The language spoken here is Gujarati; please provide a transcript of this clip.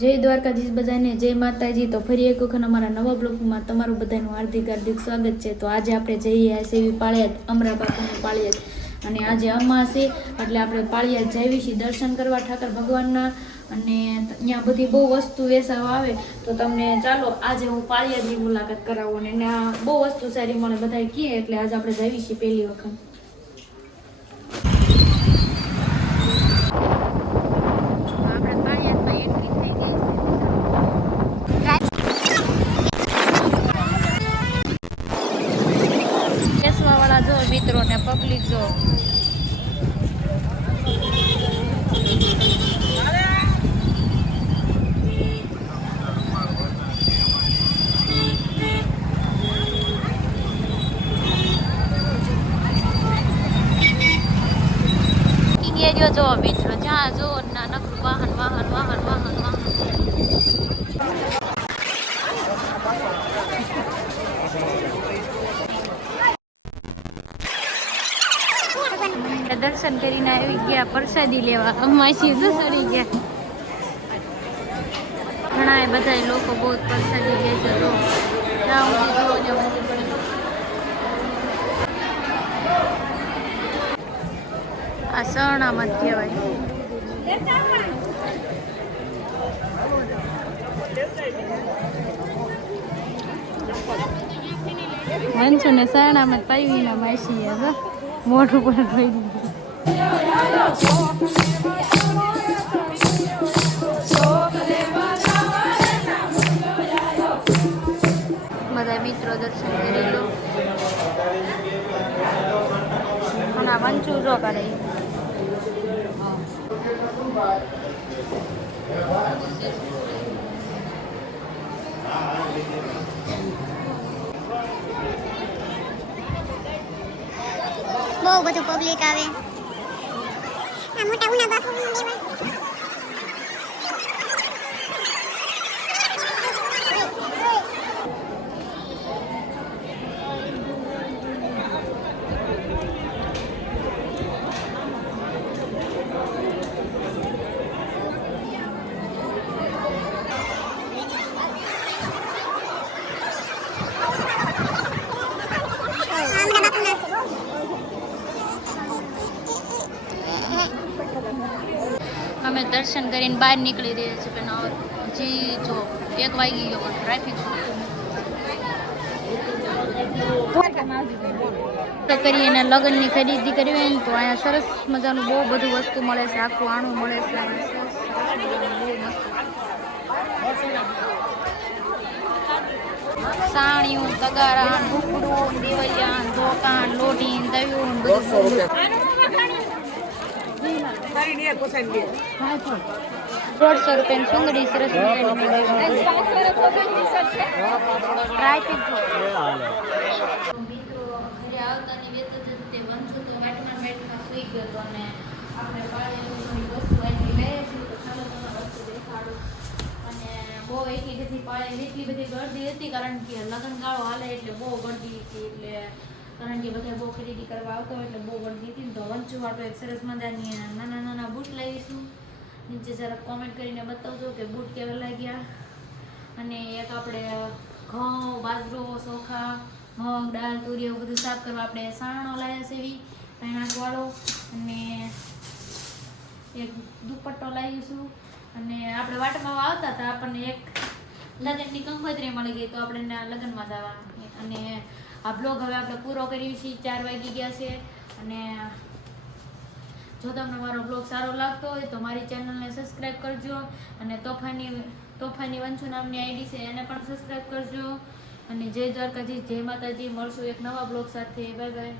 જય દ્વારકાધીશ બધાને, જય માતાજી। તો ફરી એક વખત અમારા નવા બ્લોગમાં તમારું બધાનું હાર્દિક સ્વાગત છે। તો આજે આપણે જઈએ સેવી પાળિયાદ, અમરા બાપુની પાળિયાદ, અને આજે અમાસે એટલે આપણે પાળિયાદ જઈએ છીએ દર્શન કરવા ઠાકર ભગવાનના। અને અહીંયા બધી બહુ વસ્તુ વેચાવા આવે, તો તમને ચાલો આજે હું પાળિયાદની મુલાકાત કરાવું। અને ત્યાં બહુ વસ્તુ સારી મળે બધા કહે, એટલે આજે આપણે જઈએ છીએ પહેલી વખત। જો મિત્રો ને પબ્લિક જો એરિયો જો મિત્રો, જ્યાં જો ના નકરું વાહન વાહન વાહન વાહન વાહન। દર્શન કરીને આવી ગયા પ્રસાદી લેવા, માસી તો સડી ગયા। ઘણા બધા લોકો બહુ પ્રસાદી લે છે, તો આ શરણામાં જ કહેવાય। વંશુ ને શરણામાં જ પાવી ના માસી મોઢું પણ ધોઈ દીધું। બધા મિત્રો દર્શન કરી લો, અને વંચુ જો કરે। બહુ બધું પબ્લિક આવે। આ મોટા ઉના બાપુ લેવા અમે દર્શન કરીને બહાર નીકળી રહ્યા છીએ, પણ હજી જો 1 વાગી ગયો, પણ ટ્રાફિક તો કરી એને લગ્નની ખરીદી કરવી હોય ને, તો અહીંયા સરસ મજાનું બહુ બધું વસ્તુ મળે છે, આખું આણું મળે છે। સાણિયું, તગારા, ઢુકડું, દેવલિયા, ધોકાન, લોટી, તવ્યું, બધું 150 રૂપિયાની સુંદરી સરસ મજાની ટ્રાફિક મિત્રો ઘરે આવતાની વેત જ તે વંશુ તો વાટમાં સુઈ ગયો હતો, અને આપણે પાળિયાદની વસ્તુ એટલી લઈએ છીએ, તો ચાલો તમને વસ્તુ દેખાડું। અને બહુ એટલી બધી પાળિયાદ એટલી બધી ગરદી હતી, કારણ કે લગ્નગાળો હાલે એટલે બહુ ગરદી હતી, એટલે કારણ કે બધા બહુ ખરીદી કરવા આવતો હોય એટલે બહુ ગરદી હતી ને। તો વંચુ આપણે એક સરસ મજાની નાના નાના બૂટ લાવીશું, નીચે જરાક કોમેન્ટ કરીને બતાવજો કે બૂટ કેવા લાગ્યા। અને એક આપણે ઘઉં, બાજરો, ચોખા, મગ, દાળ, તુરી એવું બધું સાફ કરવા આપણે સાણો લાવ્યા છે, એવી વાળો, અને એક દુપટ્ટો લાવીશું। અને આપણે વાટમાં આવતા હતા, આપણને એક લગ્નની કંકોત્રી મળી ગઈ, તો આપણે લગ્નમાં જવાનું। અને આ બ્લોગ હવે આપણે પૂરો કરીએ છીએ, 4 વાગી ગયા છે। અને જો તમને મારો બ્લોગ સારો લાગતો હોય તો મારી ચેનલને સબસ્ક્રાઈબ કરજો, અને તોફાની વંશુ નામની આઈડી છે એને પણ સબસ્ક્રાઈબ કરજો। અને જય દ્વારકાધીશ, જય માતાજી। મળશું એક નવા બ્લોગ સાથે, બાય બાય।